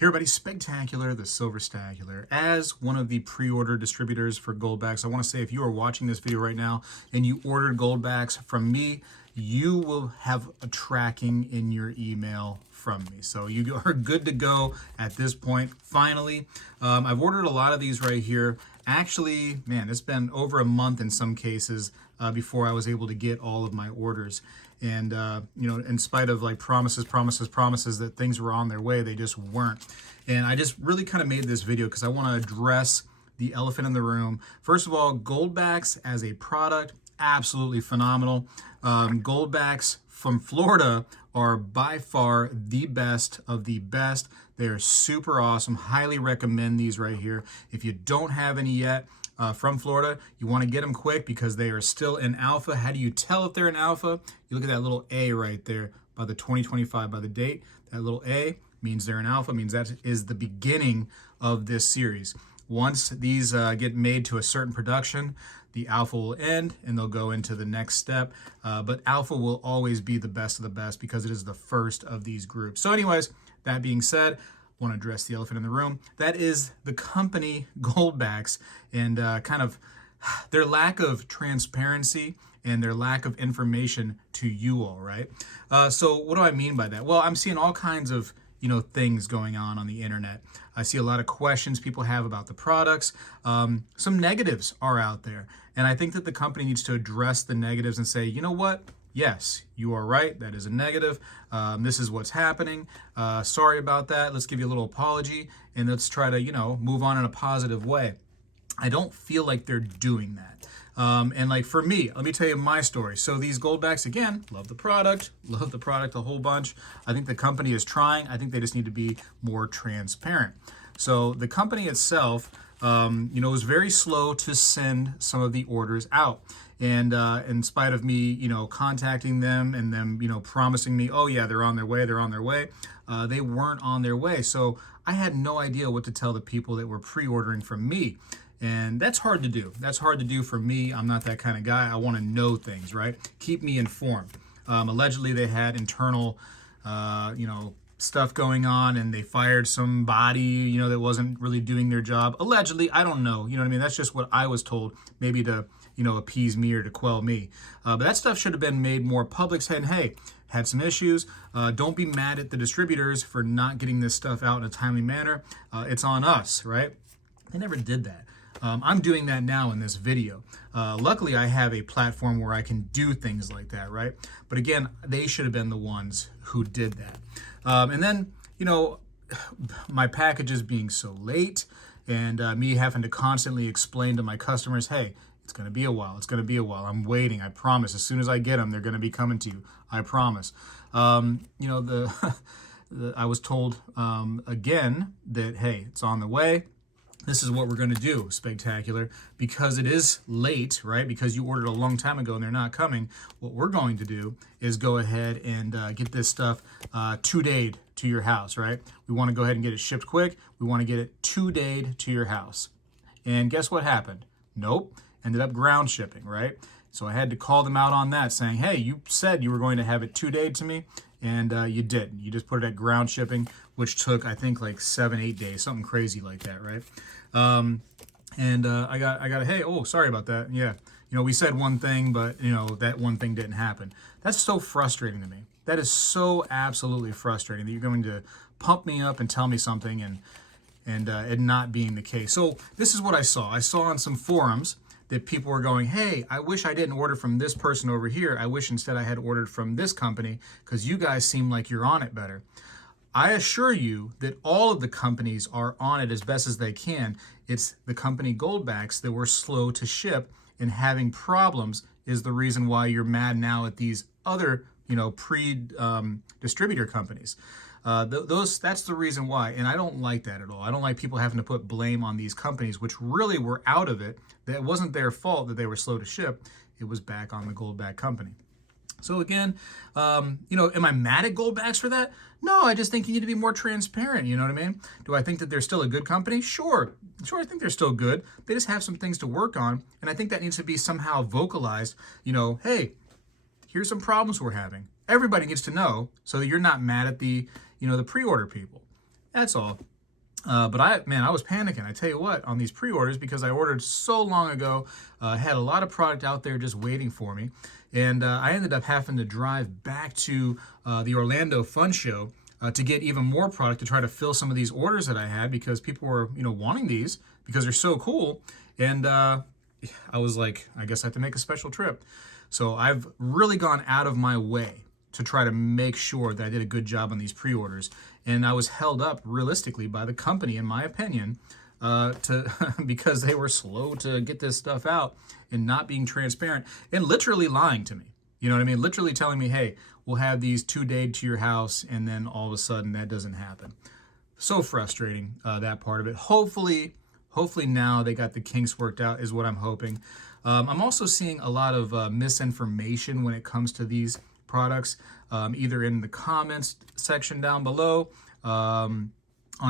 Hey everybody, Spegtacular, the Silverstacular. As one of the pre-order distributors for Goldbacks, I want to say if you are watching this video right now and you ordered Goldbacks from me, you will have a tracking in your email from me. So you are good to go at this point, finally. I've ordered a lot of these right here. Actually, man, it's been over a month in some cases before I was able to get all of my orders. And, in spite of like promises that things were on their way, they just weren't. And I just really kind of made this video because I want to address the elephant in the room. First of all, Goldbacks as a product, absolutely phenomenal. Goldbacks from Florida are by far the best of the best. They are super awesome. Highly recommend these right here. If you don't have any yet, from Florida, you want to get them quick because they are still in alpha. How do you tell if they're in alpha? You look at that little A right there by the 2025, by the date. That little A means they're in alpha, means that is the beginning of this series. Once these get made to a certain production, the alpha will end and they'll go into the next step. But alpha will always be the best of the best because it is the first of these groups. So anyways, that being said, want to address the elephant in the room. That is the company Goldbacks and kind of their lack of transparency and their lack of information to you all, right? So what do I mean by that? Well, I'm seeing all kinds of things going on the internet. I see a lot of questions people have about the products. Some negatives are out there. And I think that the company needs to address the negatives and say, you know what? Yes, you are right. That is a negative. This is what's happening. Sorry about that. Let's give you a little apology and let's try to, move on in a positive way. I don't feel like they're doing that. And like for me, let me tell you my story. So these Goldbacks, again, love the product a whole bunch. I think the company is trying. I think they just need to be more transparent. So the company itself, was very slow to send some of the orders out. And in spite of me, contacting them and them, promising me, oh yeah, they're on their way, they weren't on their way. So I had no idea what to tell the people that were pre-ordering from me. And that's hard to do. That's hard to do for me. I'm not that kind of guy. I want to know things, right? Keep me informed. Allegedly, they had internal, stuff going on and they fired somebody, that wasn't really doing their job. Allegedly, I don't know. You know what I mean? That's just what I was told, maybe to, appease me or to quell me. But that stuff should have been made more public, saying, hey, had some issues. Don't be mad at the distributors for not getting this stuff out in a timely manner. It's on us, right? They never did that. I'm doing that now in this video. Luckily, I have a platform where I can do things like that, right? But again, they should have been the ones who did that. And then, my packages being so late and me having to constantly explain to my customers, hey, it's going to be a while. It's going to be a while. I'm waiting. I promise. As soon as I get them, they're going to be coming to you. I promise. I was told again that, hey, it's on the way. This is what we're going to do, Spegtacular, because it is late, right? Because you ordered a long time ago and they're not coming. What we're going to do is go ahead and get this stuff 2-dayed to your house, right? We want to go ahead and get it shipped quick. We want to get it 2-dayed to your house. And guess what happened? Nope. Ended up ground shipping, right? So I had to call them out on that, saying, hey, you said you were going to have it 2-dayed to me, and you didn't. You just put it at ground shipping, which took, I think, like 7-8 days, something crazy like that, right? I got a, hey, oh, sorry about that. Yeah, we said one thing, but, that one thing didn't happen. That's so frustrating to me. That is so absolutely frustrating that you're going to pump me up and tell me something and it not being the case. So this is what I saw. I saw on some forums that people were going, hey, I wish I didn't order from this person over here. I wish instead I had ordered from this company because you guys seem like you're on it better. I assure you that all of the companies are on it as best as they can. It's the company Goldbacks that were slow to ship and having problems is the reason why you're mad now at these other, pre-distributor companies. That's the reason why, and I don't like that at all. I don't like people having to put blame on these companies, which really were out of it. That wasn't their fault that they were slow to ship. It was back on the Goldback company. So again, am I mad at Goldbacks for that? No, I just think you need to be more transparent. You know what I mean? Do I think that they're still a good company? Sure, I think they're still good. They just have some things to work on, and I think that needs to be somehow vocalized. Hey, here's some problems we're having. Everybody needs to know so that you're not mad at the, the pre-order people. That's all. But I was panicking. I tell you what, on these pre-orders, because I ordered so long ago, had a lot of product out there just waiting for me. And I ended up having to drive back to the Orlando Fun Show to get even more product to try to fill some of these orders that I had, because people were, wanting these because they're so cool. And I was like, I guess I have to make a special trip. So I've really gone out of my way to try to make sure that I did a good job on these pre-orders. And I was held up realistically by the company, in my opinion, because they were slow to get this stuff out and not being transparent and literally lying to me. You know what I mean? Literally telling me, hey, we'll have these 2-day to your house, and then all of a sudden that doesn't happen. So frustrating, that part of it. Hopefully now they got the kinks worked out, is what I'm hoping. I'm also seeing a lot of misinformation when it comes to these products, either in the comments section down below, on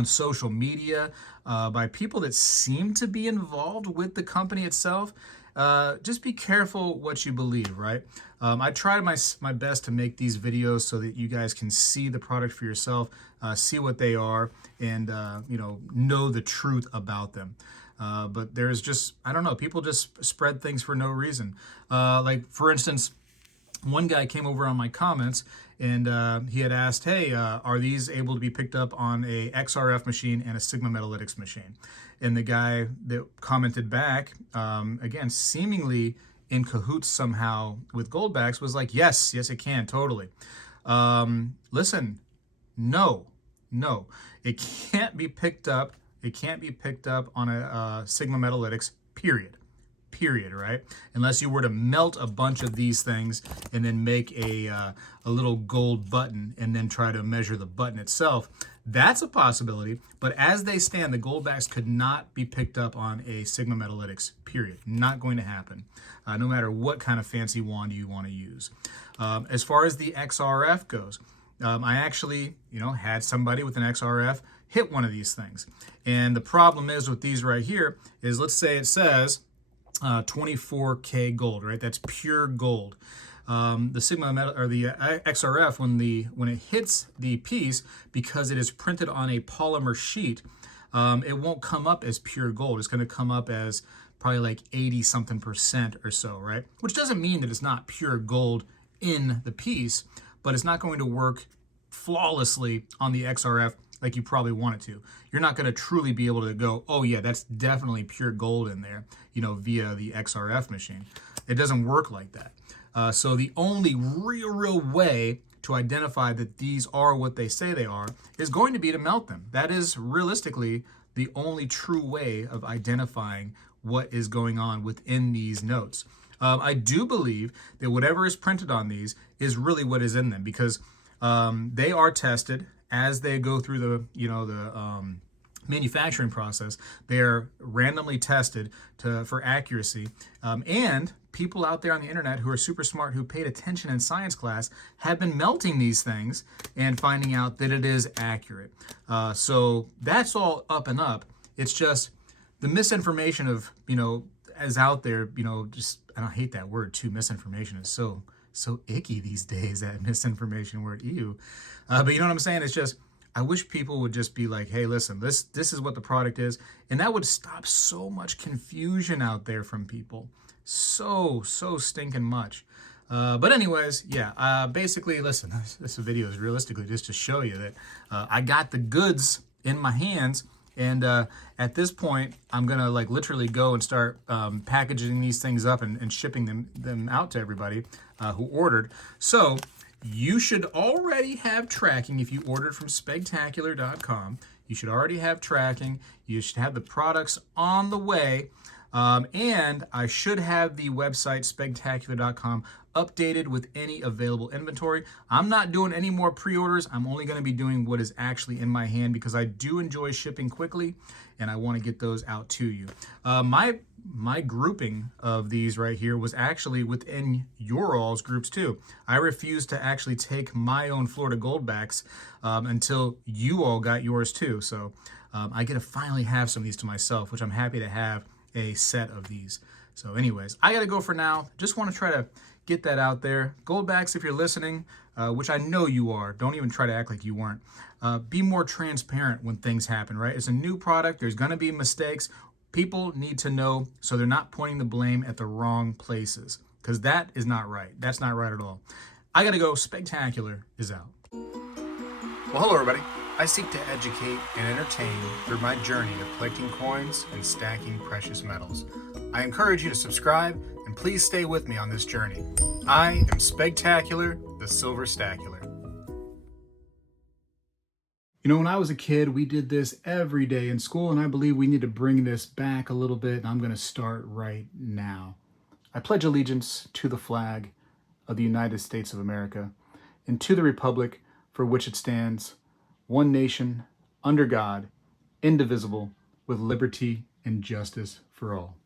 social media, by people that seem to be involved with the company itself. Just be careful what you believe, right? I try my best to make these videos so that you guys can see the product for yourself, see what they are, and know the truth about them. But there's just, I don't know, people just spread things for no reason. Like, for instance, one guy came over on my comments, and he had asked, hey, are these able to be picked up on a XRF machine and a Sigma Metalytics machine? And the guy that commented back, again, seemingly in cahoots somehow with Goldbacks, was like, yes, it can, totally. Listen, no, it can't be picked up. It can't be picked up on a Sigma Metalytics, period, right? Unless you were to melt a bunch of these things and then make a little gold button and then try to measure the button itself. That's a possibility, but as they stand, the Goldbacks could not be picked up on a Sigma Metalytics, period. Not going to happen, no matter what kind of fancy wand you want to use. As far as the XRF goes, I actually, had somebody with an XRF hit one of these things. And the problem is with these right here is, let's say it says 24K gold, right? That's pure gold. The Sigma Metal, or the XRF, when it hits the piece, because it is printed on a polymer sheet, it won't come up as pure gold. It's going to come up as probably like 80-something% or so, right? Which doesn't mean that it's not pure gold in the piece, but it's not going to work flawlessly on the XRF like you probably want it to. You're not going to truly be able to go, oh yeah, that's definitely pure gold in there, via the XRF machine. It doesn't work like that. So the only real way to identify that these are what they say they are is going to be to melt them. That is realistically the only true way of identifying what is going on within these notes. I do believe that whatever is printed on these is really what is in them, because they are tested as they go through the manufacturing process. They are randomly tested for accuracy, and people out there on the internet who are super smart, who paid attention in science class, have been melting these things and finding out that it is accurate. So that's all up and up. It's just the misinformation of, is out there, just, and I hate that word too. Misinformation is so icky these days, that misinformation word, ew. But you know what I'm saying? It's just, I wish people would just be like, hey, listen, this is what the product is. And that would stop so much confusion out there from people. So stinking much. But anyways, yeah, basically, listen, this video is realistically just to show you that I got the goods in my hands. And at this point, I'm going to literally go and start packaging these things up and shipping them out to everybody who ordered. So you should already have tracking if you ordered from Spegtacular.com. You should already have tracking. You should have the products on the way. And I should have the website Spegtacular.com updated with any available inventory. I'm not doing any more pre-orders. I'm only going to be doing what is actually in my hand, because I do enjoy shipping quickly and I want to get those out to you. My grouping of these right here was actually within your all's groups too. I refused to actually take my own Florida Goldbacks until you all got yours too. So I get to finally have some of these to myself, which I'm happy to have a set of these. So anyways, I got to go for now. Just want to try to get that out there. Goldbacks, if you're listening, which I know you are, don't even try to act like you weren't. Be more transparent when things happen, right? It's a new product. There's going to be mistakes. People need to know so they're not pointing the blame at the wrong places, because that is not right. That's not right at all. I got to go. Spegtacular is out. Well, hello, everybody. I seek to educate and entertain through my journey of collecting coins and stacking precious metals. I encourage you to subscribe, and please stay with me on this journey. I am Spegtacular, the Silver Stacular. You know, when I was a kid, we did this every day in school, and I believe we need to bring this back a little bit, and I'm going to start right now. I pledge allegiance to the flag of the United States of America and to the republic for which it stands, one nation, under God, indivisible, with liberty and justice for all.